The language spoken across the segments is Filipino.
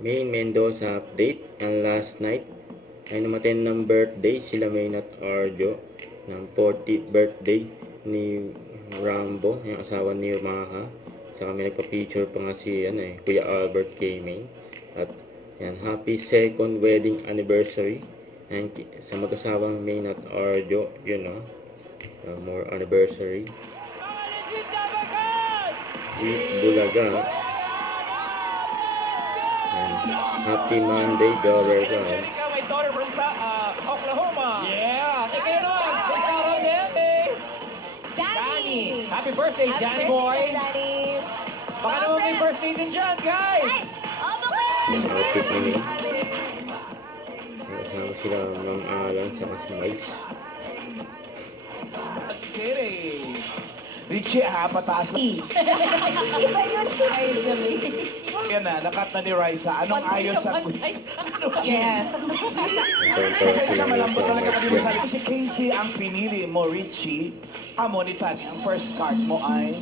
Main Mendoza update. And last night ay namaten ng birthday sila Main at Arjo ng 40th birthday ni Rambo, yung asawa ni Maha. Saka may nagpa-feature pa nga si Kuya Albert K. Main. At yan, happy second wedding anniversary. And sa mag-asawang Main at Arjo, more anniversary. With Bulaga. And happy Monday, Dollar guys. My daughter from Oklahoma. Yeah. Take care nun. Big shoutout din. Danny. Happy birthday, Danny boy. Danny. Baka naman may birthday din dyan, guys. Yung outfit ni May. Kasama sila Ma'am Alan sa Miles. City. Richie, pataas na. Iba yun. Ay, sabi. Yan na, nakat na ni Raisa. Anong ayos sa... Yes. Nagkaroon sila ng Malambot talaga kami mo sa sabi ko si Casey ang pinili mo, Richie. Amo ni Tanya, ang first card mo ay...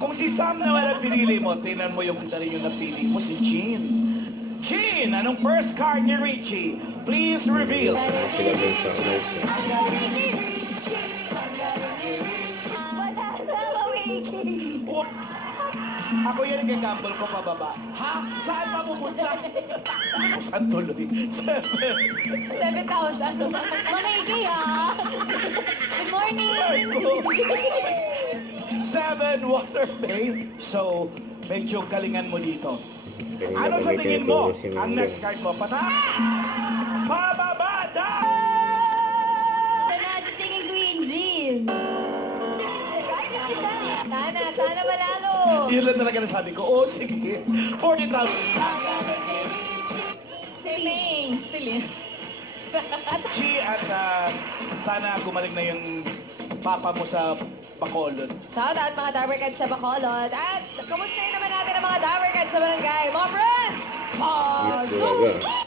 Kung si Sam na walang pinili mo, tingnan mo yung kita rin yung napili mo, si Jean. Jean, anong first card ni Richie? Please reveal. sila din sa Miles. Wala na, mawiki. Ako yan ang gagamble ko pababa. Ha? Saan pa pupunta? Saan tuloy? 7,000. Mamiki, ha? Good morning. 7 water babe. So, medyo galingan mo dito. Kanina Ano sa kami tingin mo? tinuturo si Ang Minggan. next card mo, pababa daw! Sana singing Queen Jean. Sana malalo. Yun lang talaga nasabi ko. Oh, sige. 40,000. Siling. Siling. Chi, at sana gumaling na yung papa mo sa Bacolod. Shout out mga Dabarkads sa Bacolod. At kamustahin naman natin ang mga Dabarkads sa barangay. Mga friends! With Bulaga.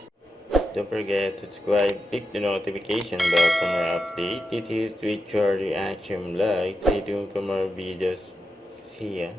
Don't forget to subscribe, click the notification bell for more updates. This is Twitch Reaction Like. Stay tuned for more videos. See ya.